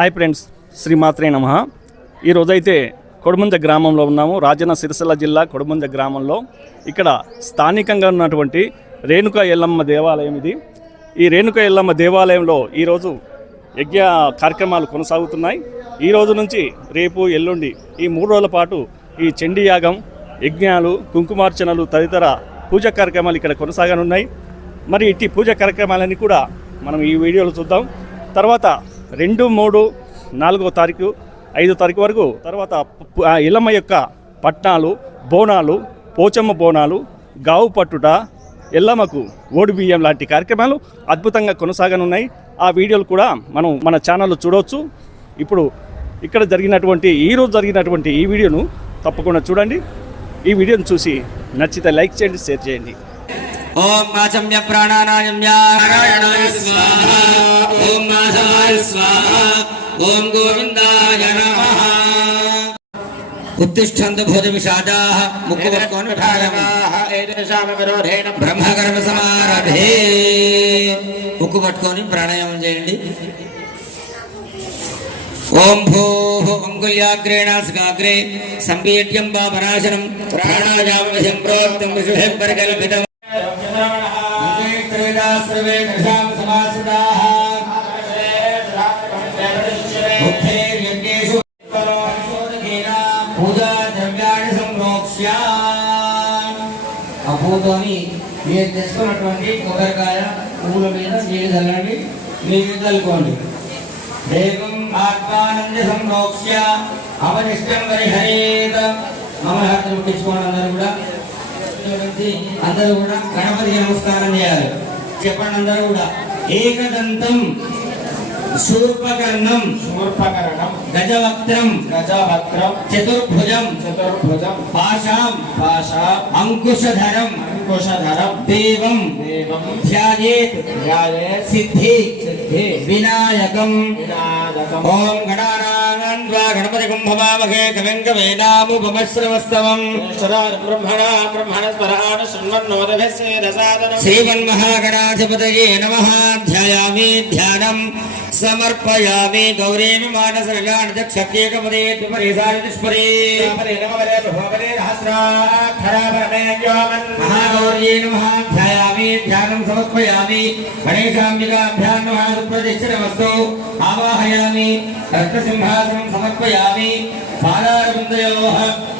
Hi friends, శ్రీమాత్రే నమః. ఈరోజైతే కొడుముంజ గ్రామంలో ఉన్నాము. రాజన్న సిరిసిల్ల జిల్లా కొడుముంజ గ్రామంలో ఇక్కడ స్థానికంగా ఉన్నటువంటి రేణుకా ఎల్లమ్మ దేవాలయం ఇది. ఈ రేణుకా ఎల్లమ్మ దేవాలయంలో ఈరోజు యజ్ఞ కార్యక్రమాలు కొనసాగుతున్నాయి. ఈ రోజు నుంచి రేపు ఎల్లుండి ఈ 3 రోజుల పాటు ఈ చండీ యాగం, యజ్ఞాలు, కుంకుమార్చనలు తదితర పూజా కార్యక్రమాలు ఇక్కడ కొనసాగనున్నాయి. మరి ఇట్టి పూజా కార్యక్రమాలన్నీ కూడా మనం ఈ వీడియోలో చూద్దాం. తర్వాత 2, 3, 4వ తారీఖు, 5వ తారీఖు వరకు తర్వాత ఎల్లమ్మ యొక్క పట్నాలు, బోనాలు, పోచమ్మ బోనాలు, గావు పట్టుట, ఎల్లమ్మకు ఓడి బియ్యం లాంటి కార్యక్రమాలు అద్భుతంగా కొనసాగనున్నాయి. ఆ వీడియోలు కూడా మనం మన ఛానల్లో చూడవచ్చు. ఇప్పుడు ఇక్కడ ఈరోజు జరిగినటువంటి ఈ వీడియోను తప్పకుండా చూడండి. ఈ వీడియోను చూసి నచ్చితే లైక్ చేయండి, షేర్ చేయండి. ఓం మాచమ్య ప్రాణానాయమ్య నారాయణాయ స్వాహా. ఓం మాధవాయ స్వాహా. ఓం గోవిందాయ నమః. ఉత్తిష్టంతు భూతవిషాదాః ముఖ్యవర్గోన్ భాగమాః ఏదేషామ విరోధేన బ్రహ్మకర్మ సమారభే. ముక్కు పట్టుకొని ప్రాణాయామం చేయండి. ఓం భూః అంగుళ్యాగ్రేణాస్కాగ్రే సంపీడ్యం పాపనాశనం ప్రాణాయామం ప్రోక్తం విశుద్ధం పరికల్పితం. ఆ పూతోని మీరు తెచ్చుకున్నటువంటి కొబ్బరికాయ పువ్వుల మీద నీళ్ళు చల్లండి. నీళ్ళు చల్లుకోండి. దేవం ఆత్మానంద సంప్రోక్ష్య అవనిష్టం పరిహరేత. అమరహారతి ముట్టించుకోండి. అందరూ కూడా గణపతికి నమస్కారం చేయాలి. చెప్పండి అందరూ కూడా. ఏకదంతం శూర్పకర్ణం గజవక్త్రం చతుర్భుజం పాశాం అంకుశధరం దేవం ధ్యాయేత్ సిద్ధి వినాయకం. ఓం గణానాం త్వా గణపతిం భవామహే కవిం కవీనాముపమశ్రవస్తవం శ్రీమన్మహాగణాధిపతయే నమః. ధ్యాయామి ధ్యానం సమర్పయామి. గౌరీమి మానసకళ్యాణచక్షత్యేకపదే ద్విపరేసారిష్పరే మహాగౌర్యే నమః. ధ్యాయామి ధ్యానం సమర్పయామి. గణేశాంబికాభ్యాం నమః. సుప్రతిష్ఠితమస్తు. ఆవాహయామి. రత్నసింహాసనం సమర్పయామి. పాదారవిందయోః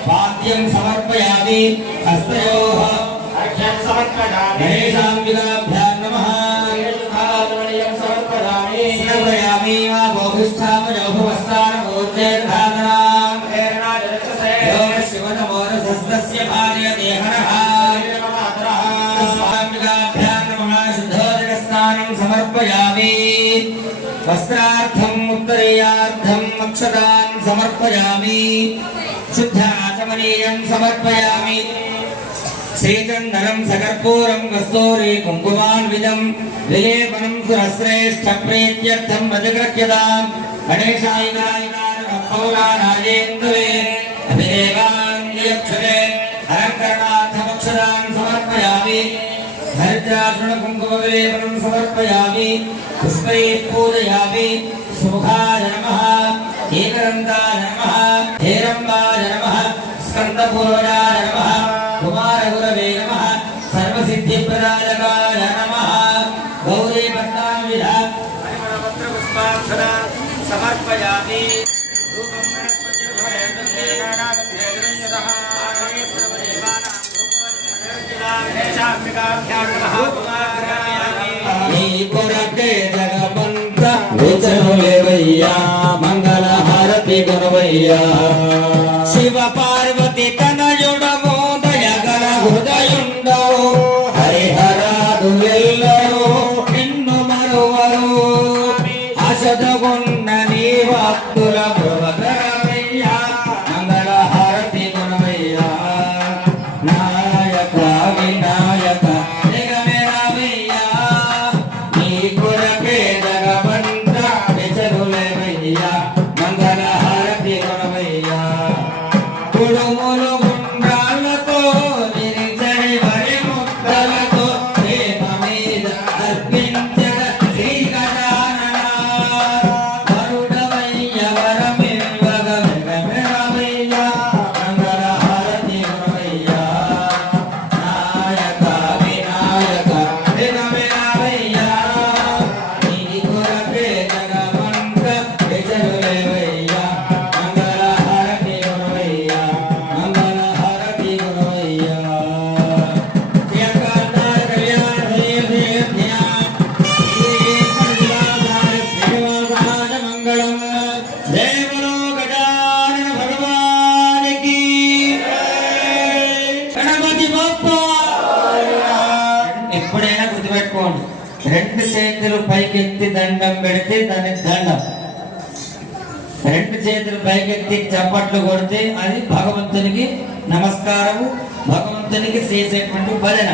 పాద్యం సమర్పయామి. హస్తయోః అర్ఘ్యం సమర్పయామి. గణేశాంబికాభ్యాం నమః. సమర్పయామి. సమర్పయామి. వస్త్రార్థం ఉత్తరీయార్థం అక్షతాన్ సమర్పయామి. శుద్ధాచమనీయం సమర్పయామి. శ్రీచందనం సకర్పూరం కస్తూరి కుంకుమాన్వితం విలేపనం సురశ్రేష్ఠ ప్రీత్యర్థం రజగ్రహ్యతాం. గణేశాయ పౌరాణాయేంద్రే అభిదేవాంగియక్షరే అలంకరణార్థమక్షరాన్ సమర్పయామి. హరిద్రాక్షణ కుంకుమ విలేపనం సమర్పయామి. పుష్పై పూజయామి. సుముఖాయ నమః. ఏకదంతాయ నమః. హేరంబాయ నమః. స్కందపూర్వజాయ నమః. కుమారగురవే నమః. సర్వసిద్ధిప్రదాయకాయ నమః. గౌరీపట్నావిధ పరిమళపత్రపుష్పాక్షర సమర్పయామి. మంగళ హారతి గుణవయ్యా. శివ పార్వతి తనయుడము దయగల హృదయుండవు. హరిహరాదులెల్లరూ నిన్ను మరువరు. అసదగున్న నీ భక్తుల భృవతరమయ్యా. మంగళ హారతి గుణవయ్యా. నాయక వినాయక జగమెరవయ్యా. నీ కొరకే జగమంత విచరులవయ్యా. మంగళ హారతి గుణవయ్యా. కుడుములు గుండాలతో నిరిచడి వరి ముక్కలతో ప్రేమ మీద అర్పించ శ్రీ గజానన. వరుడవై రెండు చేతులు పైకెత్తి దండం పెడితే దాని దండం, రెండు చేతులు పైకెత్తి చప్పట్లు కొడితే అది భగవంతునికి నమస్కారము, భగవంతునికి చేసేటువంటి భజన.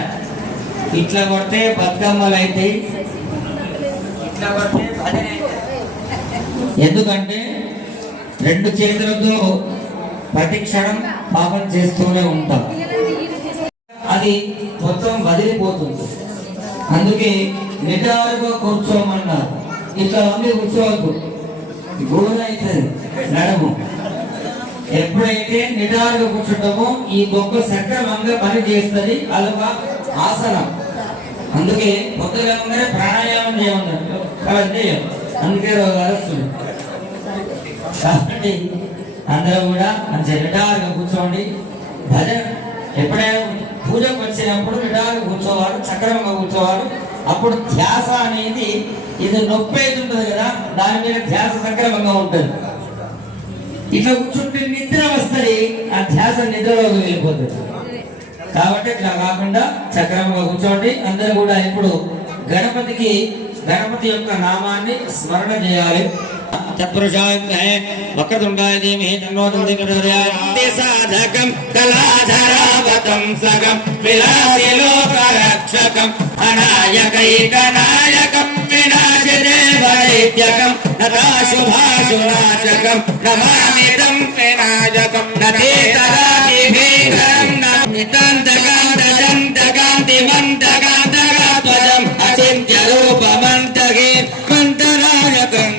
ఇట్లా కొడితే బతుకమ్మలు అయితే, ఇట్లా కొడితే భజన అయితే. ఎందుకంటే రెండు చేతులతో ప్రతి క్షణం పాపం చేస్తూనే ఉంటాం, అది మొత్తం వదిలిపోతుంది. అందుకే నిటారుగా కూర్చోమన్నారు. ఇట్లా అన్ని కూర్చోవద్దు, గోలు అవుతుంది నడము. ఎప్పుడైతే నిటారుగా కూర్చుంటామో ఈ బొక్క సక్రమంగా పని చేస్తుంది, అదొక ఆసనం. అందుకే పొద్దుగా ప్రాణాయామం చేయమన్నారు, అందుకే వస్తుంది. కాబట్టి అందరూ కూడా మంచి నిటారుగా కూర్చోండి. భజన ఎప్పుడైనా పూజకు వచ్చినప్పుడు నిటారుగా కూర్చోవాలి, సక్రమంగా కూర్చోవాలి. అప్పుడు ధ్యాస అనేది ఇది నొప్పి అయితే ఉంటుంది కదా, దాని మీద ధ్యాస సక్రమంగా ఉంటుంది. ఇట్లా కూర్చుంటే నిద్ర వస్తుంది, ఆ ధ్యాస నిద్రలోకి వెళ్ళిపోతుంది. కాబట్టి ఇట్లా కాకుండా సక్రమంగా కూర్చోండి. అందరూ కూడా ఇప్పుడు గణపతి యొక్క నామాన్ని స్మరణ చేయాలి. తత్పురుషాయ వక్రతుండాయ ధీమహి తన్నో దుర్గతి ప్రచోదయాత్. సాధకం కళాధరావతం సగం విలాసి లోకరక్షకం అనాయకైకనాయకం వినాశదేవైద్యకం నతాశుభాశునాశకం నమామి తం వినాయకం నతేతరాదిభీకరం నితాంతకాంతజంతకాంతిమంతకాంతకాత్వజం అచింత్య రూపమంతగే మంతరాయకం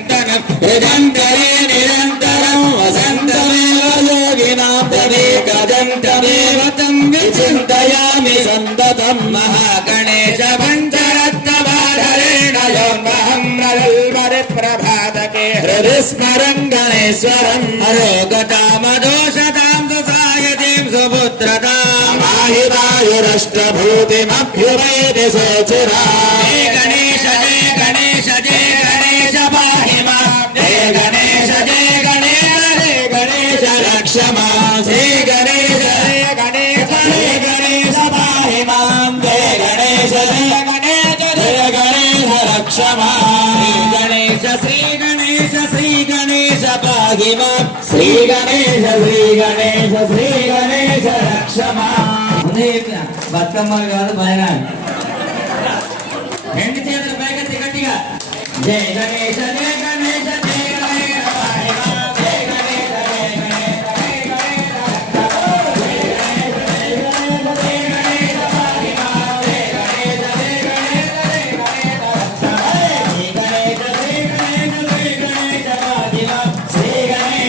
నిరంతరే నిరంతరం వసంతమేవ యోగినాం తమేకదంతమేవ తం విచింతయామి సంతతం. మహాగణేశ పంచరత్నమాధరేణ యోగహం నల్వరి ప్రభాతకే హృది స్మరం గణేశ్వరం అరోగతామదోషతాం సుసాయతీం సుపుత్రతాం ఆహితాయురష్టభూతిమభ్యువేది సోచిరా. జయ గణేశ జయ గణేశ జయ గణేశ పాహి మాం, జయ గణేశ జయ గణేశ జయ గణేశ రక్షమా. జయ గణేశ జయ గణేశ జయ గణేశ పాహి మాం, జయ గణేశ జయ గణేశ జయ గణేశ రక్షమా. శ్రీ గణేశ శ్రీ గణేశ పాహి మాం, శ్రీ గణేశ శ్రీ గణేశ శ్రీ గణేశ రక్షమా. బతుకమ్మలు కాదు భజన. రెండు చేతులు పైకెత్తి గట్టిగా జయ గణేశ జయ గణేశ జయ గణేశ పాహి మాం, జయ గణేశ జయ గణేశ జయ గణేశ జయ గణేశ పాహి మాం, జయ గణేశ జయ గణేశ జయ గణేశ రక్షమా. శ్రీ గణేశ శ్రీ గణేశ శ్రీ గణేశ పాహి మాం, శ్రీ గణేశ శ్రీ గణేశ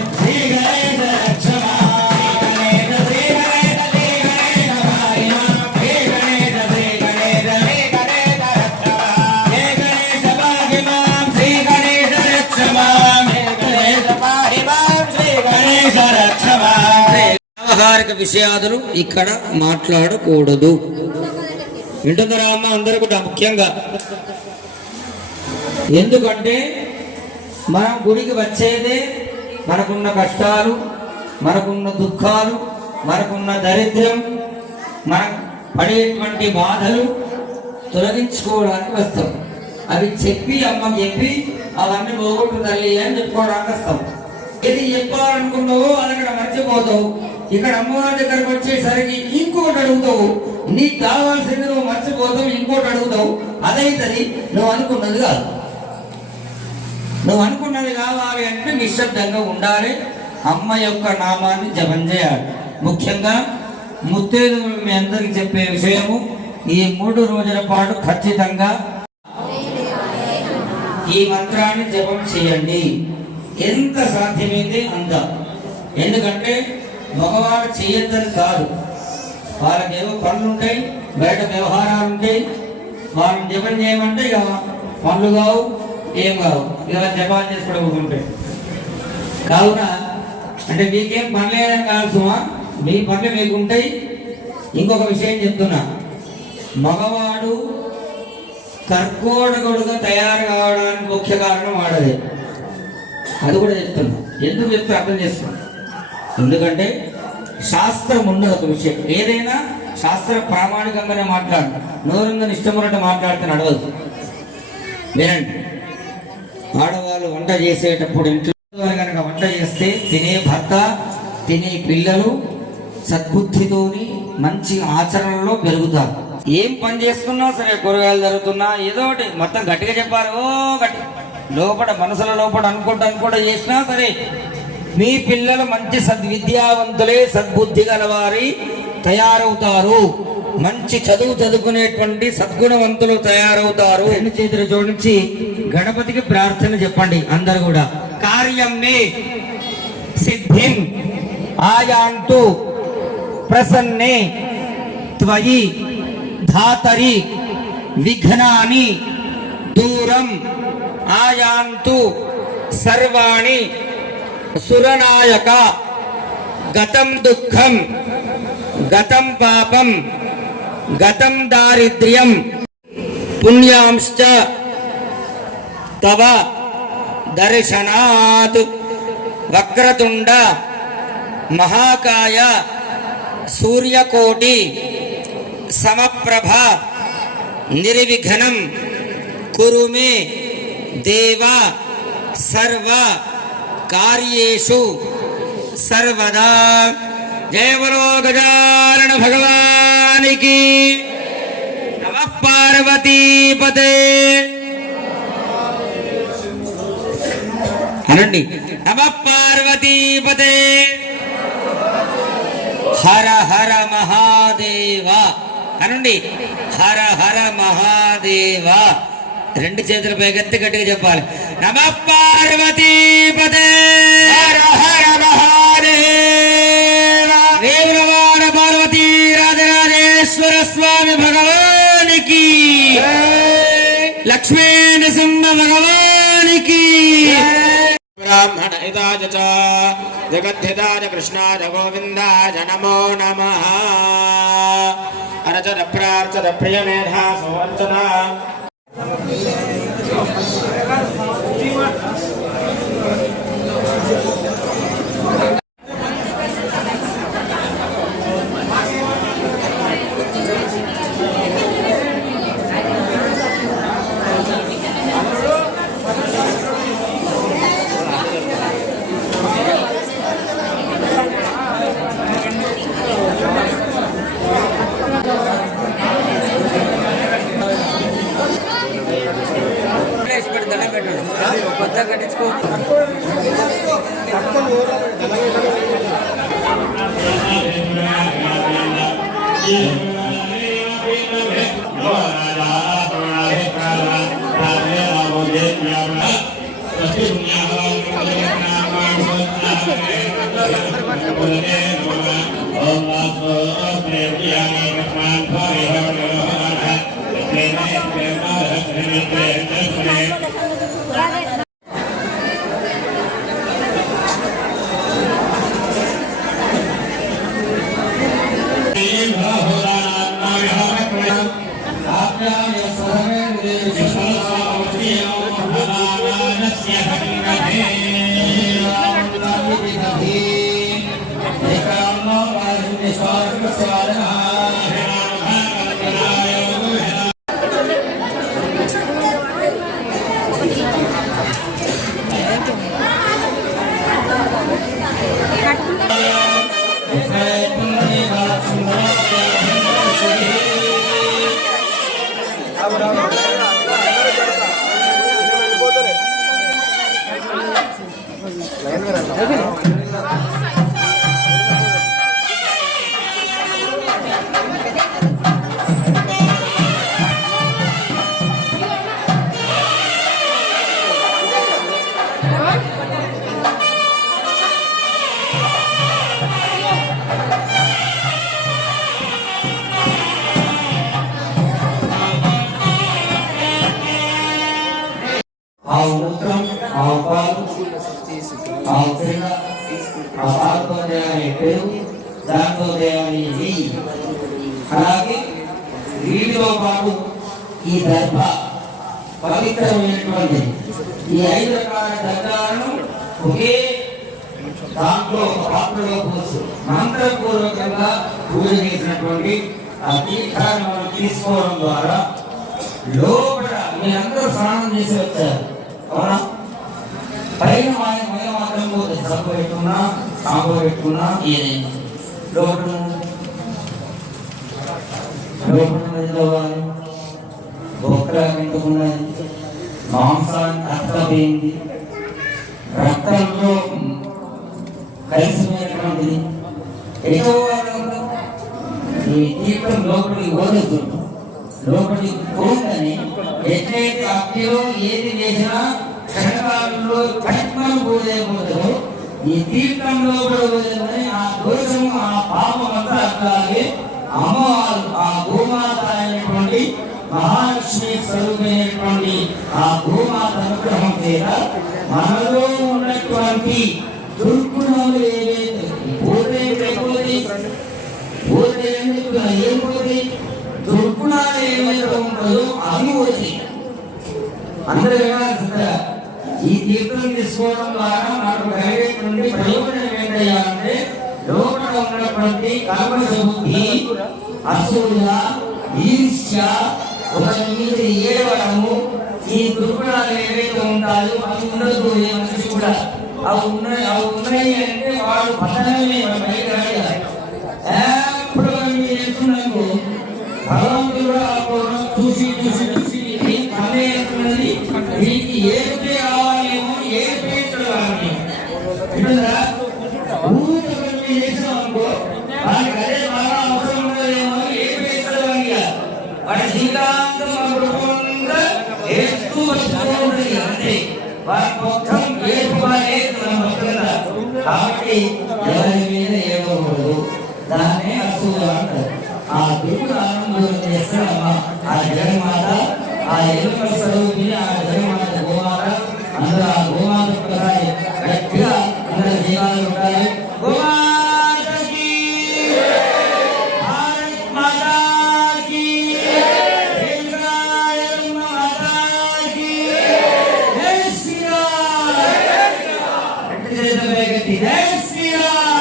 శ్రీ గణేశ రక్షమా. శ్రీ గణేశ శ్రీ గణేశ శ్రీ గణేశ పాహి మాం, శ్రీ గణేశ శ్రీ గణేశ శ్రీ గణేశ రక్షమా. జయ గణేశ పాహి మాం, శ్రీ గణేశ రక్షమా. జయ గణేశ పాహి మాం, శ్రీ గణేశ రక్షమా. వ్యవహారిక విషయాలు ఇక్కడ మాట్లాడకూడదు. వింటున్నారా అమ్మ అందరూ కూడా? ముఖ్యంగా ఎందుకంటే మనం గుడికి వచ్చేదే మనకున్న కష్టాలు, మనకున్న దుఃఖాలు, మనకున్న దరిద్రం, మనం పడేటువంటి బాధలు తొలగించుకోవడానికి వస్తాం. అవి చెప్పి అమ్మకి చెప్పి అవన్నీ పోగొట్టు తల్లి అని చెప్పుకోవడానికి వస్తాం. ఏది చెప్పాలనుకున్నావో అది అక్కడ మర్చిపోతావు. ఇక్కడ అమ్మవారి దగ్గరకు వచ్చేసరికి ఇంకోటి అడుగుతావు, నీకు కావాల్సింది నువ్వు మర్చిపోతావు, ఇంకోటి అడుగుతావు. అదైతుంది నువ్వు అనుకున్నది కాదు. నువ్వు అనుకున్నది కావాలి అంటే నిశ్శబ్దంగా ఉండాలి. అమ్మ యొక్క నామాన్ని జపం చేయాలి. ముఖ్యంగా ముత్తేదు మీ అందరికి చెప్పే విషయము, ఈ 3 రోజుల పాటు ఖచ్చితంగా ఈ మంత్రాన్ని జపం చేయండి. ఎంత సాధ్యమైంది అంత. ఎందుకంటే మగవాడు చేయొద్దని కాదు, వాళ్ళకేవో పనులు ఉంటాయి, బయట వ్యవహారాలు ఉంటాయి. వాళ్ళని జపం చేయమంటే ఇక పనులు కావు, ఏం కావు, ఇలా జపాలు చేసుకోవడం ఉంటాయి. కావున అంటే మీకేం పని లేదని కాదు సుమా, మీ పనులు మీకు ఉంటాయి. ఇంకొక విషయం చెప్తున్నా, మగవాడు కర్కోటకుడుగా తయారు కావడానికి ముఖ్య కారణం వాడదే. అది కూడా చెప్తున్నా. ఎందుకు చెప్తే అర్థం చేస్తున్నా. ఎందుకంటే శాస్త్రం ఉన్నది ఒక విషయం, ఏదైనా శాస్త్ర ప్రామాణికంగానే మాట్లాడు. నోరుందని ఇష్టమున్నట్టు మాట్లాడితే నడవదు. వినండి, ఆడవాళ్ళు వంట చేసేటప్పుడు ఇంట్లో కనుక వంట చేస్తే తినే భర్త, తినే పిల్లలు సద్బుద్ధితోని మంచి ఆచరణలో పెరుగుతారు. ఏం పని చేస్తున్నా సరే, కూరగాయలు జరుగుతున్నా ఏదో ఒకటి మొత్తం గట్టిగా చెప్పారు. ఓ గట్టి లోపల మనసుల లోపల అనుకుంటా చేసినా సరే మీ పిల్లలు మంచి సద్విద్యావంతులే, సద్బుద్ధి గలవారి తయారవుతారు. మంచి చదువుకునేటువంటి సద్గుణవంతులు తయారవుతారు. రెండు చేతులు జోడించి గణపతికి ప్రార్థన చెప్పండి అందరు కూడా. కార్యం మే సిద్ధిం ఆయాంతు ప్రసన్నే త్వయి ధాతరి విఘ్నాని దూరం ఆయాంతు సర్వాణి సురనాయక. గతం దుఃఖం, గతం పాపం, గతం దారిద్ర్యం, పుణ్యాంశ్చ తవ దర్శనాత్. వక్రతుండ మహాకాయ సూర్యకోటి సమప్రభ నిర్విఘ్నం కురు మే దేవ సర్వ కార్యేషు సర్వదా. జయ బలో గజానన భగవానికి. నమః పార్వతీపతే. అనండి, నమః పార్వతీపతే. హర హర మహాదేవ అనండి. హర హర మహాదేవ. రెండు చేతుల పైకెత్తి గట్టిగా చెప్పాలి. నమః పార్వతీపతే. హర హర మహాదేవ. దేవరవాడ పార్వతీ రాజరాజేశ్వర స్వామి భగవానికి. లక్ష్మీ నృసింహ భగవానికి. బ్రాహ్మణ హితాయ చ జగద్ధితాయ కృష్ణాయ గోవిందాయ నమో నమః. అరచర ప్రార్చర ప్రియమేధా సువర్చన. ఆవు మూత్రం, ఆవు పాలు, ఆవు పెండ, ఆ పాలతో తయారయ్యే పెరుగు, దాంతో తయారయ్యే నెయ్యి, అలాగే వీటితో పాటు ఈ దర్భ పవిత్రమైనటువంటి ఈ 5 రకాల దర్భాలను ఒకే దాంట్లో పాత్రలో పోసి మంత్రపూర్వకంగా పూజ చేసినటువంటి ఆ తీర్థాన్ని మనం తీసుకోవడం ద్వారా లోపల మీరందరూ స్నానం చేసి వచ్చారు అవునా? పైన మహిళ మాత్రం పోతుంది, సబ్బు పెట్టుకున్నా షాంపూ పెట్టుకున్నా ఏదైనా లోపల బొక్కలా పెట్టుకున్నది, మాంసాన్ని అత్తపోయింది, రక్తంలో కలిసిపోయినటువంటిది. ఎటో ఈ తీర్థం లోపలికి ఓదుతుంది. లోపలికి పోతుందని ఎట్లయితే అగ్నిలో ఏది వేసినా క్షణకాలంలో కఠినం పోదేపోతుందో ఈ తీర్థంలో కూడా పోతుందని ఆ దోషము ఆ పాపం అంతా అట్లాగే అమ్మవారు ఆ భూమాత అయినటువంటి మహాలక్ష్మి స్వరూపమైనటువంటి ఆ భూమాత అనుగ్రహం చేత మనలో ఉన్నటువంటి దుర్గుణములు ఏవైతే ఏం పోతే దుర్గుణాలు ఏవైతే ఉంటుందో అవి పోతాయి. అందరూ ఈ తీర్థం తీసుకోవడం ద్వారా మనకు కలిగేటువంటి ప్రయోజనం ఏంటంటే లోపల ఉన్నటువంటి కల్మష బుద్ధి, అసూయ, ఈర్ష్య, ఒకరి మీద ఏడవడము, ఈ దుర్గుణాలు ఏవైతే ఉంటాయో అవి ఉండదు. ఏ మనిషి కూడా అవి ఉన్నాయి అంటే వాడు పతనమే ఎప్పుడు మీరు చేస్తున్నప్పుడు భగవంతుడు కూడా చూసి చూసి చూసి అన్నది వీరికి ఏది కావాలేమో ఏది కావాలి చేసామనుకో వాడికి అదే బాగా అవసరం ఉన్నదేమో ఏది వేస్తాడు వాడి జీవితాంతం వేస్తూ ఉంటుంది అంతే. వారి మొత్తం కాబట్టి ఎవరి మీద ఏమకూడదు, దాన్నే అసూయ అంటారు. ఆ దేవుడు ఆనందం చేస్తాడమ్మా ఆ జగన్మాత, ఆ ఎలుక స్వరూపిణి, ఆ జగన్మాత గోమాత. అందరూ ఆ గోమాత గట్టిగా అందరి జీవాలు ఉంటాయి. గోమాతకి భారత్ మాతాకి మాతాకి జై శ్రీరామ్. జై శ్రీరామ్.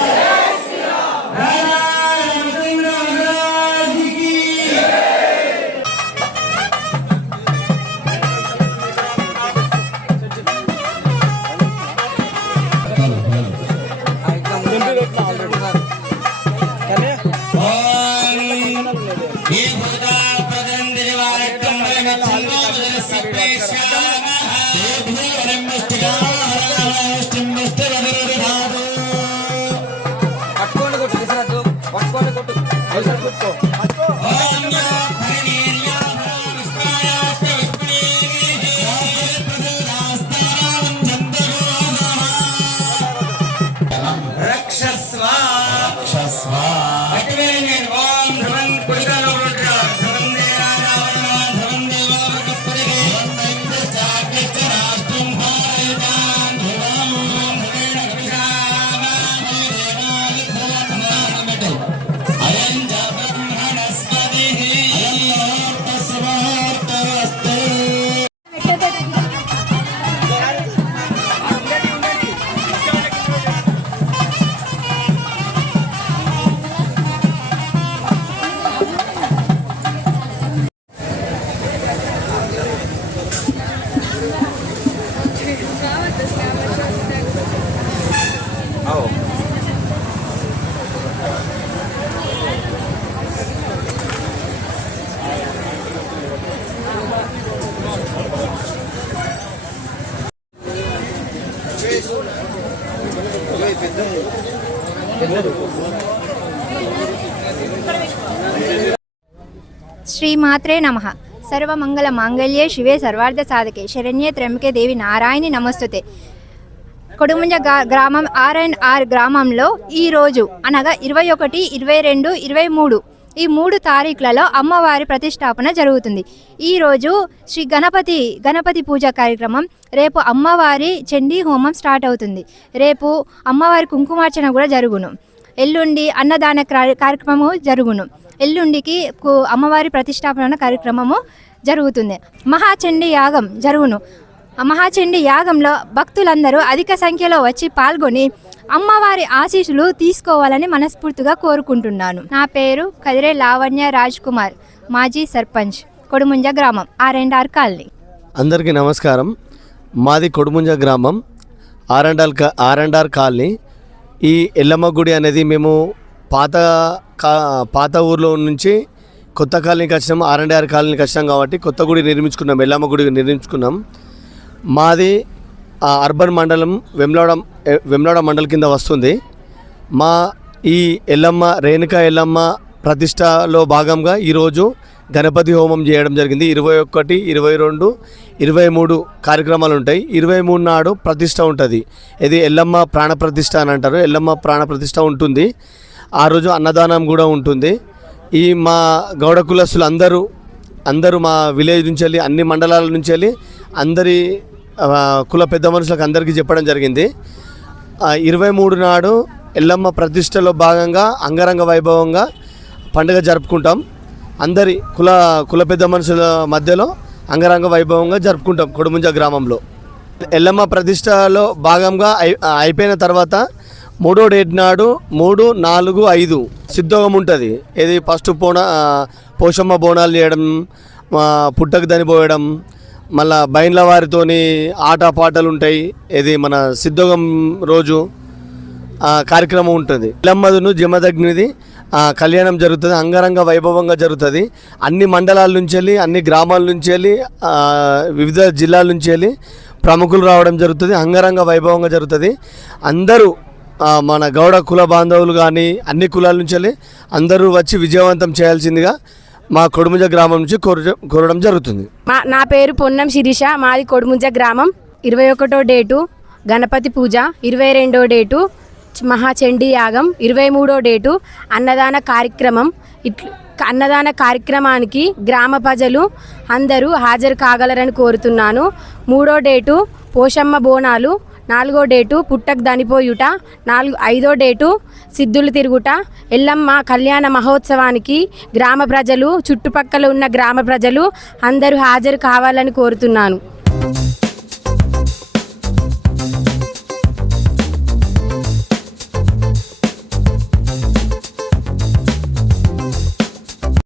శ్రీమాత్రే నమః. సర్వమంగళ మాంగళ్యే శివే సర్వార్థ సాధకే శరణ్యే త్ర్యంబకే దేవి నారాయణి నమస్తుతే. కొడుముంజ గ్రామం RNR గ్రామంలో ఈరోజు అనగా 21, 22, 23 ఈ 3 తారీఖులలో అమ్మవారి ప్రతిష్టాపన జరుగుతుంది. ఈరోజు శ్రీ గణపతి పూజ కార్యక్రమం, రేపు అమ్మవారి చండీ హోమం స్టార్ట్ అవుతుంది. రేపు అమ్మవారి కుంకుమార్చన కూడా జరుగును. ఎల్లుండి అన్నదాన కార్యక్రమము జరుగును. ఎల్లుండికి అమ్మవారి ప్రతిష్టాపన కార్యక్రమము జరుగుతుంది. మహాచండీ యాగం జరుగును. మహాచండీ యాగంలో భక్తులందరూ అధిక సంఖ్యలో వచ్చి పాల్గొని అమ్మవారి ఆశీస్సులు తీసుకోవాలని మనస్ఫూర్తిగా కోరుకుంటున్నాను. నా పేరు కదిరే లావణ్య రాజ్ కుమార్, మాజీ సర్పంచ్, కొడుముంజ గ్రామం, R&R కాలనీ. అందరికీ నమస్కారం. మాది కొడుముంజ గ్రామం, R&R కాలనీ. ఈ ఎల్లమ్మ గుడి అనేది మేము పాత ఊర్లో నుంచి కొత్త కాలనీకి వచ్చినాం, R&R కాలనీకి వచ్చినాం కాబట్టి కొత్త గుడి నిర్మించుకున్నాం, ఎల్లమ్మ గుడి నిర్మించుకున్నాం. మాది అర్బన్ మండలం వెమ్లవాడ మండలం కింద వస్తుంది. మా ఈ ఎల్లమ్మ రేణుకా ఎల్లమ్మ ప్రతిష్టలో భాగంగా ఈరోజు గణపతి హోమం చేయడం జరిగింది. 21, 22, 23 కార్యక్రమాలు ఉంటాయి. 23 నాడు ప్రతిష్ట ఉంటుంది. ఇది ఎల్లమ్మ ప్రాణ ప్రతిష్ట అని అంటారు. ఎల్లమ్మ ప్రాణ ప్రతిష్ట ఉంటుంది. ఆ రోజు అన్నదానం కూడా ఉంటుంది. ఈ మా గౌడ కులస్తులు అందరూ మా విలేజ్ నుంచి వెళ్ళి, అన్ని మండలాల నుంచి వెళ్ళి, అందరి కుల పెద్ద మనుషులకు అందరికీ చెప్పడం జరిగింది. 23 నాడు ఎల్లమ్మ ప్రతిష్టలో భాగంగా అంగరంగ వైభవంగా పండుగ జరుపుకుంటాం. అందరి కుల పెద్ద మనుషుల మధ్యలో అంగరంగ వైభవంగా జరుపుకుంటాం కొడుముంజ గ్రామంలో. ఎల్లమ్మ ప్రతిష్టలో భాగంగా అయిపోయిన తర్వాత 3వ డేట్ నాడు 3, 4, 5 సిద్ధోగం ఉంటుంది. ఇది ఫస్ట్ పోషమ్మ బోనాలు చేయడం, పుట్టకు దనిపోయడం, మళ్ళా బైన్ల వారితోని ఆటపాటలు ఉంటాయి. ఇది మన సిద్ధోగం రోజు కార్యక్రమం ఉంటుంది. ఎల్లమ్మదును జమదగ్నిది కళ్యాణం జరుగుతుంది. అంగరంగ వైభవంగా జరుగుతుంది. అన్ని మండలాల నుంచి వెళ్ళి, అన్ని గ్రామాల నుంచి వెళ్ళి, వివిధ జిల్లాల నుంచి వెళ్ళి ప్రముఖులు రావడం జరుగుతుంది. అంగరంగ వైభవంగా జరుగుతుంది. అందరూ మన గౌడ కుల బాంధవులు కానీ అన్ని కులాల నుంచి వెళ్ళి అందరూ వచ్చి విజయవంతం చేయాల్సిందిగా మా కొడుముంజ గ్రామం నుంచి కోరడం జరుగుతుంది. నా పేరు పొన్నం శిరీష, మాది కొడుముంజ గ్రామం. 21వ డేటు గణపతి పూజ, 22వ డేటు మహాచండీ యాగం, 23వ డేటు అన్నదాన కార్యక్రమం. అన్నదాన కార్యక్రమానికి గ్రామ ప్రజలు అందరూ హాజరు కాగలరని కోరుతున్నాను. 3వ డేటు పోషమ్మ బోనాలు, 4వ డేటు పుట్టకు దనిపోయుట, 5వ డేటు సిద్ధులు తిరుగుట. ఎల్లమ్మ కళ్యాణ మహోత్సవానికి గ్రామ ప్రజలు, చుట్టుపక్కల ఉన్న గ్రామ ప్రజలు అందరూ హాజరు కావాలని కోరుతున్నాను.